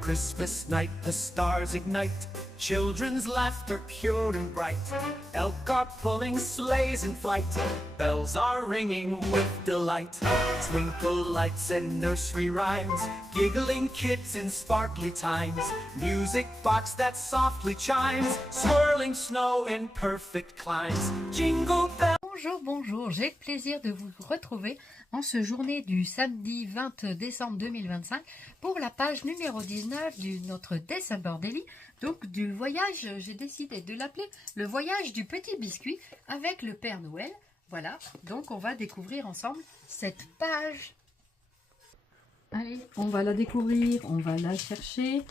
Christmas night, the stars ignite, children's laughter pure and bright. Elk are pulling sleighs in flight, bells are ringing with delight. Twinkle lights and nursery rhymes, giggling kids in sparkly times. Music box that softly chimes, swirling snow in perfect climes. Jingle bells. Bonjour, bonjour, j'ai le plaisir de vous retrouver en ce journée du samedi 20 décembre 2025 pour la page numéro 19 de notre December Daily, donc du voyage, j'ai décidé de l'appeler le voyage du petit biscuit avec le Père Noël. Voilà, donc on va découvrir ensemble cette page. Allez, on va la découvrir, on va la chercher.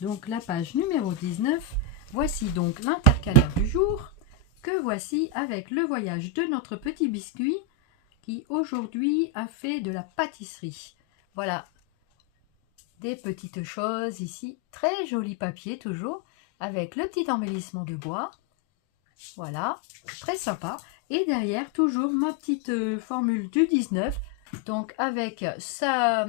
Donc la page numéro 19, voici donc l'intercalaire du jour que voici avec le voyage de notre petit biscuit qui aujourd'hui a fait de la pâtisserie. Voilà, des petites choses ici, très joli papier toujours, avec le petit embellissement de bois. Voilà, très sympa. Et derrière, toujours ma petite formule du 19, donc avec sa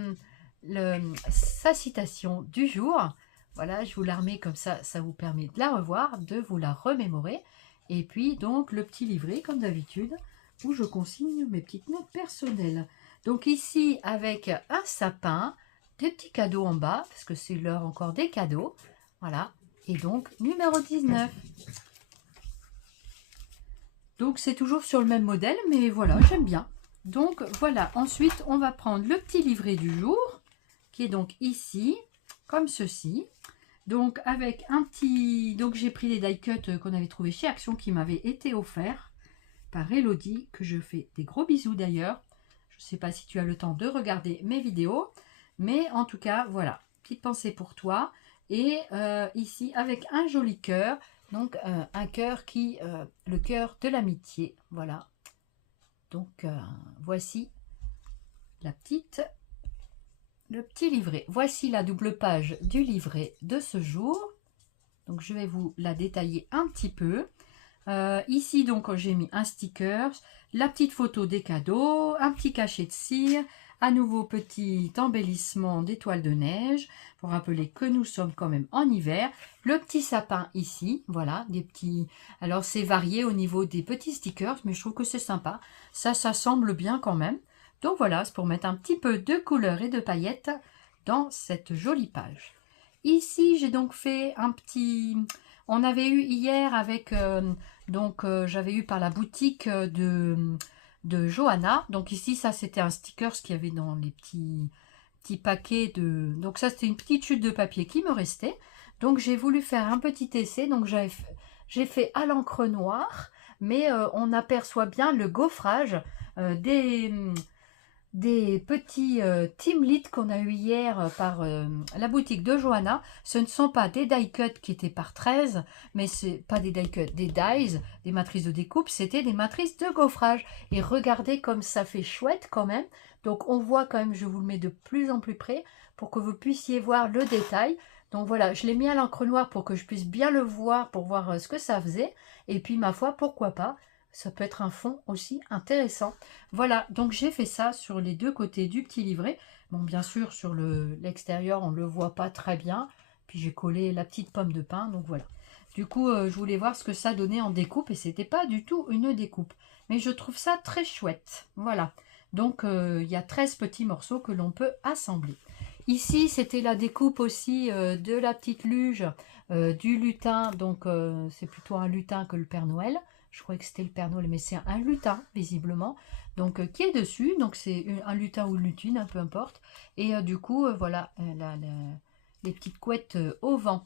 citation du jour. Voilà, je vous la remets comme ça, ça vous permet de la revoir, de vous la remémorer. Et puis donc le petit livret comme d'habitude où je consigne mes petites notes personnelles. Donc ici avec un sapin, des petits cadeaux en bas parce que c'est l'heure encore des cadeaux. Voilà, et donc numéro 19. Donc c'est toujours sur le même modèle mais voilà, j'aime bien. Donc voilà, ensuite on va prendre le petit livret du jour qui est donc ici comme ceci. Donc avec un petit, donc j'ai pris les die cuts qu'on avait trouvé chez Action qui m'avaient été offerts par Elodie, que je fais des gros bisous d'ailleurs. Je ne sais pas si tu as le temps de regarder mes vidéos, mais en tout cas voilà, petite pensée pour toi. Et ici avec un joli cœur, donc un cœur qui, le cœur de l'amitié, voilà. Donc voici la petite. Le petit livret. Voici la double page du livret de ce jour. Donc je vais vous la détailler un petit peu. Ici donc j'ai mis un sticker, la petite photo des cadeaux, un petit cachet de cire, à nouveau petit embellissement d'étoiles de neige pour rappeler que nous sommes quand même en hiver. Le petit sapin ici, voilà, des petits. Alors c'est varié au niveau des petits stickers, mais je trouve que c'est sympa. Ça semble bien quand même. Donc voilà, c'est pour mettre un petit peu de couleur et de paillettes dans cette jolie page. Ici, j'ai donc fait un petit... On avait eu hier avec... j'avais eu par la boutique de Johanna. Donc ici, ça, c'était un sticker qu'il y avait dans les petits paquets de... Donc ça, c'était une petite chute de papier qui me restait. Donc j'ai voulu faire un petit essai. Donc j'ai fait à l'encre noire. Mais on aperçoit bien le gaufrage des petits team lead qu'on a eu hier par la boutique de Johanna. Ce ne sont pas des die cuts qui étaient par 13, mais c'est pas des die cuts, des dies, des matrices de découpe, c'était des matrices de gaufrage. Et regardez comme ça fait chouette quand même. Donc on voit quand même, je vous le mets de plus en plus près pour que vous puissiez voir le détail. Donc voilà, je l'ai mis à l'encre noire pour que je puisse bien le voir, pour voir ce que ça faisait. Et puis ma foi, pourquoi pas, ça peut être un fond aussi intéressant. Voilà, donc j'ai fait ça sur les deux côtés du petit livret. Bon, bien sûr, sur l'extérieur, on ne le voit pas très bien. Puis j'ai collé la petite pomme de pin, donc voilà. Du coup, je voulais voir ce que ça donnait en découpe et c'était pas du tout une découpe. Mais je trouve ça très chouette. Voilà. Donc, il y a 13 petits morceaux que l'on peut assembler. Ici, c'était la découpe aussi de la petite luge du lutin. Donc, c'est plutôt un lutin que le Père Noël. Je croyais que c'était le Père Noël, mais c'est un lutin, visiblement. Donc, qui est dessus. Donc, c'est un lutin ou une lutine, peu importe. Et du coup, voilà, les petites couettes au vent.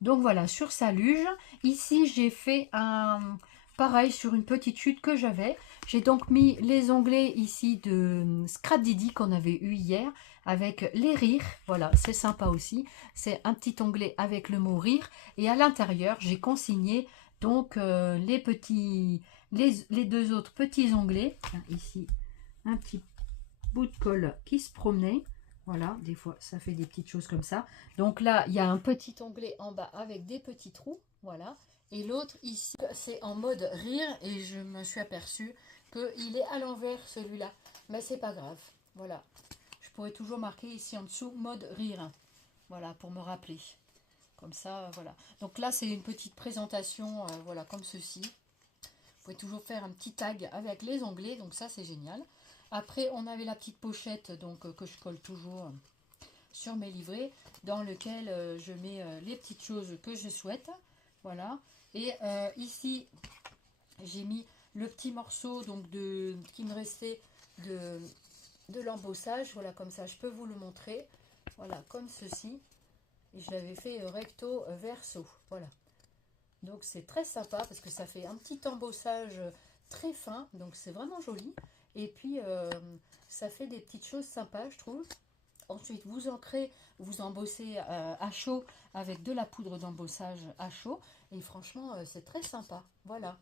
Donc, voilà, sur sa luge. Ici, j'ai fait un... Pareil, sur une petite chute que j'avais. J'ai donc mis les onglets ici de Scrap Didi qu'on avait eu hier avec les rires. Voilà, c'est sympa aussi. C'est un petit onglet avec le mot rire. Et à l'intérieur, j'ai consigné donc les deux autres petits onglets. Ici, un petit bout de colle qui se promenait. Voilà, des fois, ça fait des petites choses comme ça. Donc là, il y a un petit onglet en bas avec des petits trous. Voilà. Et l'autre ici, c'est en mode rire. Et je me suis aperçue qu'il est à l'envers, celui-là. Mais c'est pas grave. Voilà. Je pourrais toujours marquer ici en dessous mode rire. Voilà, pour me rappeler. Comme ça, voilà. Donc là, c'est une petite présentation, voilà, comme ceci. Vous pouvez toujours faire un petit tag avec les onglets, donc ça, c'est génial. Après, on avait la petite pochette, donc que je colle toujours sur mes livrets, dans lequel je mets les petites choses que je souhaite. Voilà. Et ici, j'ai mis le petit morceau donc qui me restait de l'embossage. Voilà, comme ça, je peux vous le montrer. Voilà, comme ceci. Et je l'avais fait recto verso. Voilà. Donc, c'est très sympa parce que ça fait un petit embossage très fin. Donc, c'est vraiment joli. Et puis, ça fait des petites choses sympas, je trouve. Ensuite, vous ancrez, vous embossez à chaud avec de la poudre d'embossage à chaud. Et franchement, c'est très sympa. Voilà.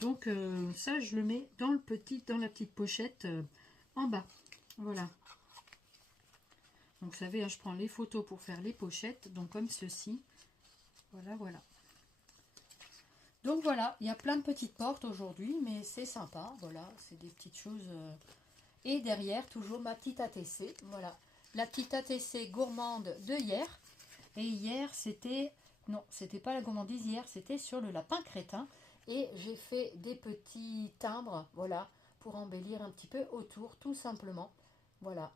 Donc, ça, je le mets dans la petite pochette en bas. Voilà. Donc, vous savez, hein, je prends les photos pour faire les pochettes. Donc, comme ceci. Voilà, voilà. Donc, voilà. Il y a plein de petites portes aujourd'hui. Mais c'est sympa. Voilà. C'est des petites choses. Et derrière, toujours ma petite ATC. Voilà. La petite ATC gourmande de hier. Et hier, c'était... Non, c'était pas la gourmandise hier. C'était sur le lapin crétin. Et j'ai fait des petits timbres. Voilà. Pour embellir un petit peu autour. Tout simplement. Voilà.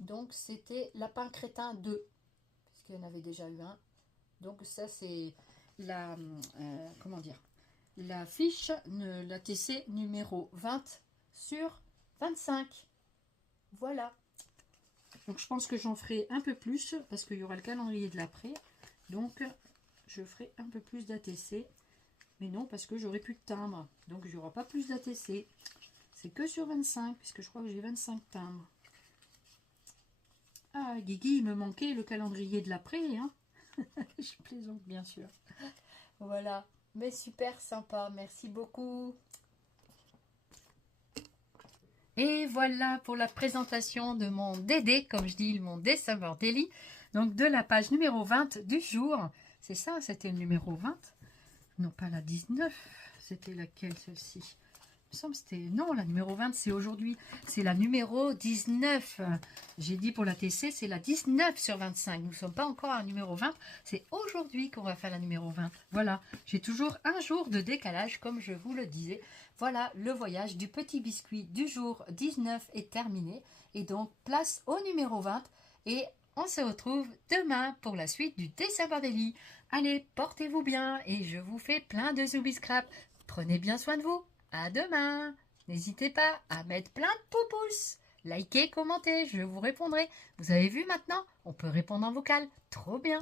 Donc, c'était Lapin Crétin 2, puisqu'il y en avait déjà eu un. Donc, ça, c'est la, comment dire, la fiche, la TC numéro 20 sur 25. Voilà. Donc, je pense que j'en ferai un peu plus, parce qu'il y aura le calendrier de l'après. Donc, je ferai un peu plus d'ATC. Mais non, parce que j'aurai plus de timbres. Donc, il n'y aura pas plus d'ATC. C'est que sur 25, puisque je crois que j'ai 25 timbres. Ah, Guigui, il me manquait le calendrier de l'après, hein. Je plaisante, bien sûr. Voilà, mais super sympa, merci beaucoup. Et voilà pour la présentation de mon DD, comme je dis, mon December Daily. Donc, de la page numéro 20 du jour. C'est ça, c'était le numéro 20. Non, pas la 19. C'était laquelle, celle-ci? Il me semble que c'était... Non, la numéro 20, c'est aujourd'hui. C'est la numéro 19. J'ai dit pour la TC, c'est la 19 sur 25. Nous ne sommes pas encore à la numéro 20. C'est aujourd'hui qu'on va faire la numéro 20. Voilà, j'ai toujours un jour de décalage, comme je vous le disais. Voilà, le voyage du petit biscuit du jour 19 est terminé. Et donc, place au numéro 20. Et on se retrouve demain pour la suite du December Daily. Allez, portez-vous bien et je vous fais plein de Zooby Scrap. Prenez bien soin de vous. À demain. N'hésitez pas à mettre plein de pouces. Likez, commentez, je vous répondrai. Vous avez vu maintenant, on peut répondre en vocal. Trop bien.